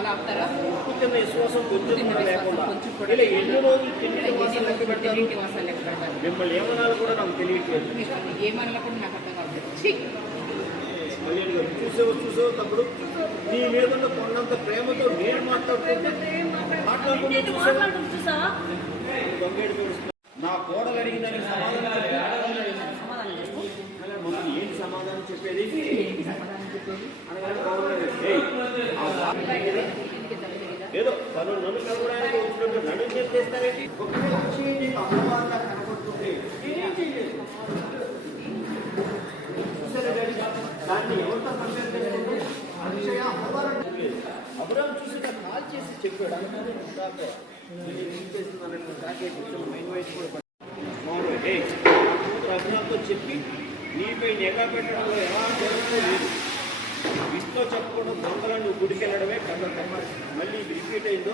చాలా ఆపుతారా? పుట్టిన విశ్వాసం కొంచెం కూడా లేకుండా ఇలా ఎన్ని రోజులు తిండి వాసన లెక్క పెడతారు. మిమ్మల్ని ఏమనాలి కూడా నాకు తెలియట్లేదు. ఏమన్నా కూడా నాకు అర్థం కావట్లేదు. చూసావు తప్పుడు నీ మీద కొండంత ప్రేమతో నేను మాట్లాడుతుంటే నా కోడలు అడిగిన దానికి సమాధానం ఏంటి సమాధానం చెప్పేది? ఏదో తను నన్ను కలవడానికి వచ్చినట్టు నన్ను చేస్తారేంటి? అమ్మవారిగా కనబడుతుంటే ఏం చేయలేదు. దాన్ని ఎవరితో కంపేర్ చేసుకుంటే అక్షయ అమ్మవారు అబ్రాహం చూసి కాల్ చేసి చెప్పాడు. అబ్రాహంతో చెప్పి నీపై నిఘా పెట్టడంలో ఎలా జరుగుతుంది లేదు. విష్ణు చెప్పకుండా దొంగలను నువ్వు గుడికి వెళ్ళడమే కథ. మళ్ళీ రిపీట్ అయిందో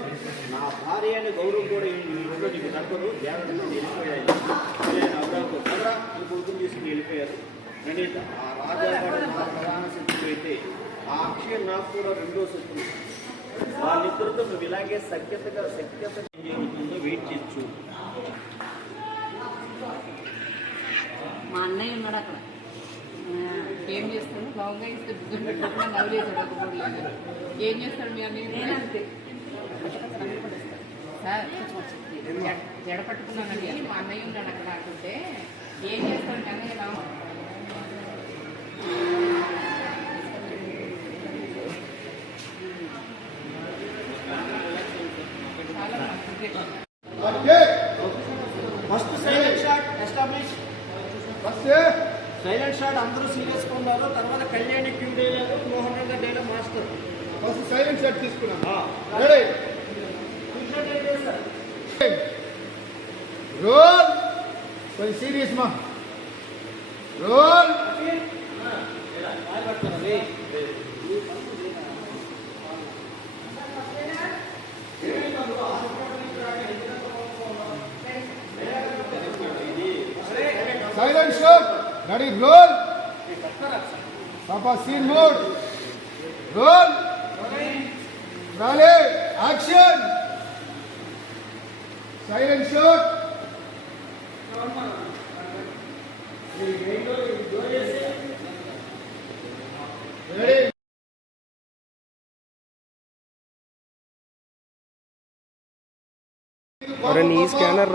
నా భార్య అనే గౌరవం కూడా ఇంట్లో నీకు దక్కదు. జాగ్రత్తగా వెళ్ళిపోయాయి. అబ్రాహంతో కదరా ఈ కొడుకుని తీసుకుని వెళ్ళిపోయారు. గణిత ఆ రాజావాడు నా ప్రధాన శత్రువు అయితే ఆ అక్షయ నాకు కూడా రెండో శత్రువు. వాళ్ళిద్దరితో నువ్వు ఇలాగే సఖ్యత ఏం జరుగుతుందో వెయిట్ చేయొచ్చు. మా అన్నయ్య ఉన్నాడు అక్కడ. ఏం చేస్తాడు? బాగుగా ఇస్తే బుద్ధులు పెట్టుకుంటే నవ్వులేసాడు. ఏం చేస్తాడు మీ అన్నయ్య? అంతే సార్ జడ పట్టుకున్నానండి అని మా అన్నయ్య ఉన్నాడు అక్కడ ఆడుతుంటే ఏం చేస్తాడు మీ అన్నయ్య? First silent shot establish. First silent shot అందరూ సీరియస్గా ఉన్నారు. తర్వాత కళ్యాణి క్యూడే మోహన్ రంగ డేలో మాస్టర్. ఫస్ట్ సైలెంట్ షాట్ తీసుకున్నాం. రోల్ కొంచెం సీరియస్ మా role. Silent shot. Ready, roll. Papa, scene mode. Roll. Rally. Action. Silent shot. Ready. अरे नी स्कैनर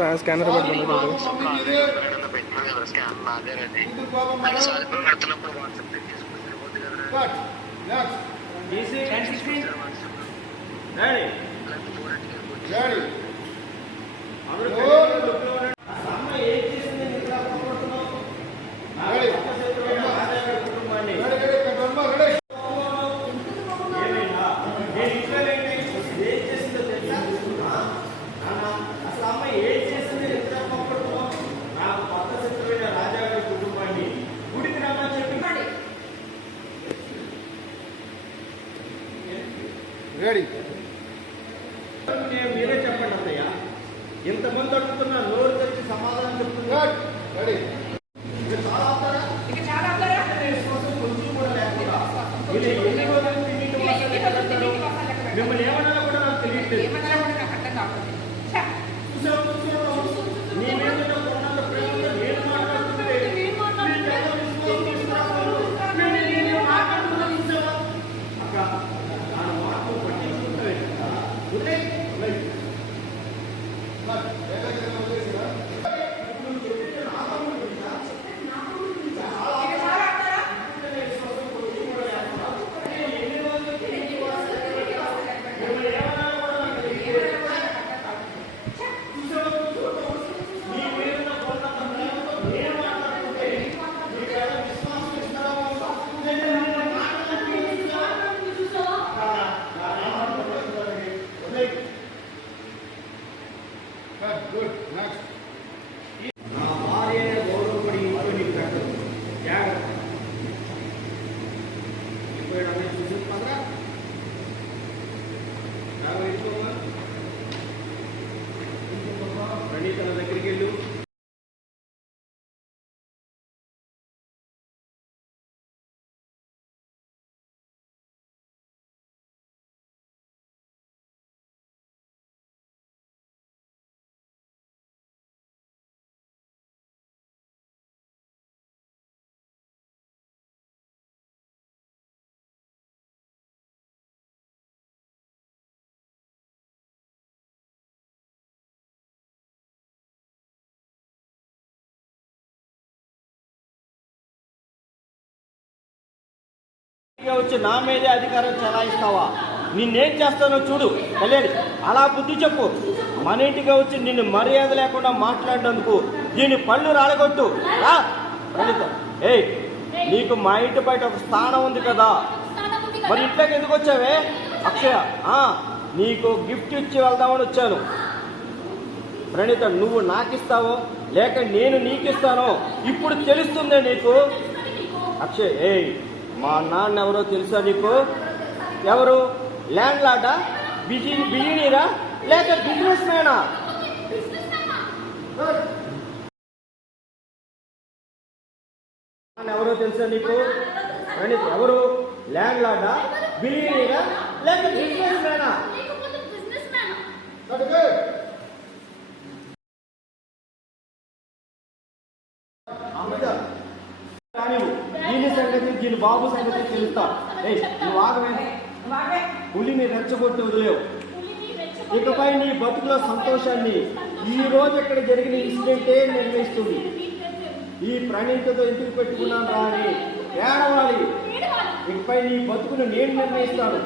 రెడీ. మీరే చెప్పండి అన్నయ్య. ఎంతమంది అడుగుతున్నా నోరు తెచ్చి సమాధానం చెప్తున్నా. రెడీ. మిమ్మల్ని ఏమన్నా కూడా నాకు తెలియట్లేదు. నీ మీద కొన్నంత ప్రేమతో నేను మాట్లాడుతుంటే గుడ్. నెక్స్ట్. నా భార్య గౌరవపడి ఇంట్లో నీకు పెట్టదు. జాగ్రత్త. ఇప్పుడు అన్నీ చూసి పదరా ప్రణీతల దగ్గరికి వెళ్ళు. వచ్చి నా మీదే అధికారం చెలాయిస్తావా? నిన్నేం చేస్తానో చూడు కళ్యాణి. అలా బుద్ధి చెప్పు. మన ఇంటికి వచ్చి నిన్ను మర్యాద లేకుండా మాట్లాడినందుకు దీని పళ్ళు రాలగొట్టు. రా ప్రణీత. ఏయ్, నీకు మా ఇంటి బయట ఒక స్థానం ఉంది కదా, మరి ఇంట్లోకి ఎందుకు వచ్చావే? అక్షయ, నీకు గిఫ్ట్ ఇచ్చి వెళ్దామని వచ్చాను. ప్రణీత, నువ్వు నాకిస్తావో లేక నేను నీకిస్తానో ఇప్పుడు తెలుస్తుందే నీకు. అక్షయ్, ఏయ్, మా నాన్న ఎవరో తెలుసా నీకు? ఎవరు? ల్యాండ్ లార్డా, బిజినీరా, లేక బిజినెస్ మ్యానా? ఎవరో తెలుసా నీకు? ప్రణీత్, ఎవరు? ల్యాండ్ లార్డా, బిజినీరా, లేక బిజినెస్ మ్యానా? దీని సంగతి, దీని బాబు సంగతి తెలుస్తా. నువ్వు ఆగమే. పులిని రెచ్చగొట్టి వదిలేవు. ఇకపై నీ బతుకులో సంతోషాన్ని ఈ రోజు ఇక్కడ జరిగిన ఇన్సిడెంటే నిర్ణయిస్తుంది. ఈ ప్రణీతతో ఎందుకు పెట్టుకున్నాను రా అని ఏడవాలి. ఇకపై నీ బతుకును నేను నిర్ణయిస్తాను.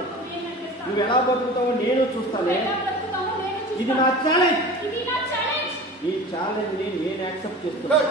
నువ్వు ఎలా బతుకుతావో నేను చూస్తానే. ఇది నా ఛాలెంజ్. ఈ ఛాలెంజ్ ని నేను యాక్సెప్ట్ చేస్తున్నాను.